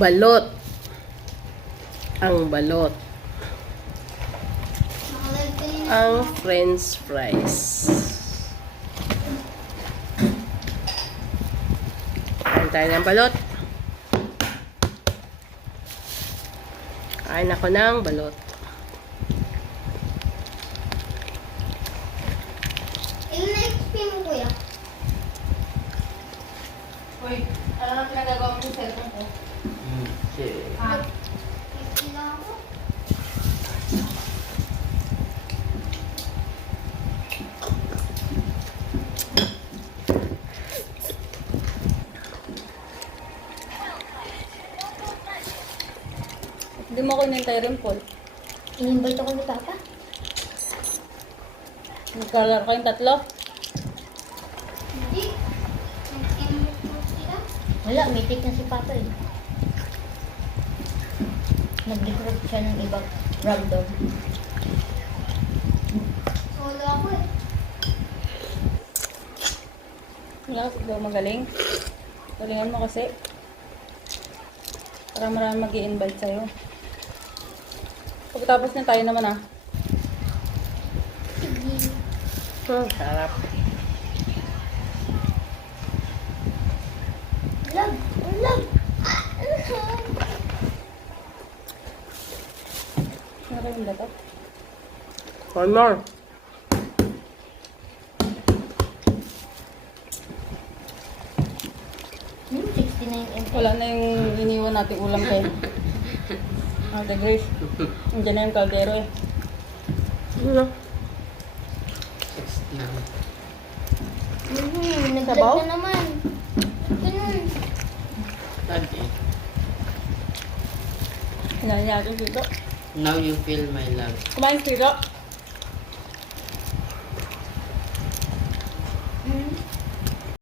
Balot. Ang balot. Ang french fries. Kain tayo ng balot. Kain ako ng balot. Ilan na XP mo, kuya? Uy, ano na pinagagawa mo cellphone ko? Hmm, sige. Ha? Hindi mo ko inintay rin, Paul. Inimbite ako ni Papa. Nagkalaro kayong tatlo? Wala, mitik na si Papa eh. Nag-recruit siya ng ibang random. Solo ako eh. Wala kasi daw magaling. Galingan mo kasi. Para marami mag invite sa'yo. Pagkatapos na tayo naman ah. Sige. Hmm, sarap. Love. Love. Ano kayo yung dapat? One more. Hmm, 69 ML. Wala na yung iniwan natin ulam kayo. Ah, the Grace. Andiyan na yung kaldero eh. Ano? 16. Hmm, nag Sabaw? na naman. Ganun. Daddy, Hinahin natin dito. Now you feel my love. Kumain dito.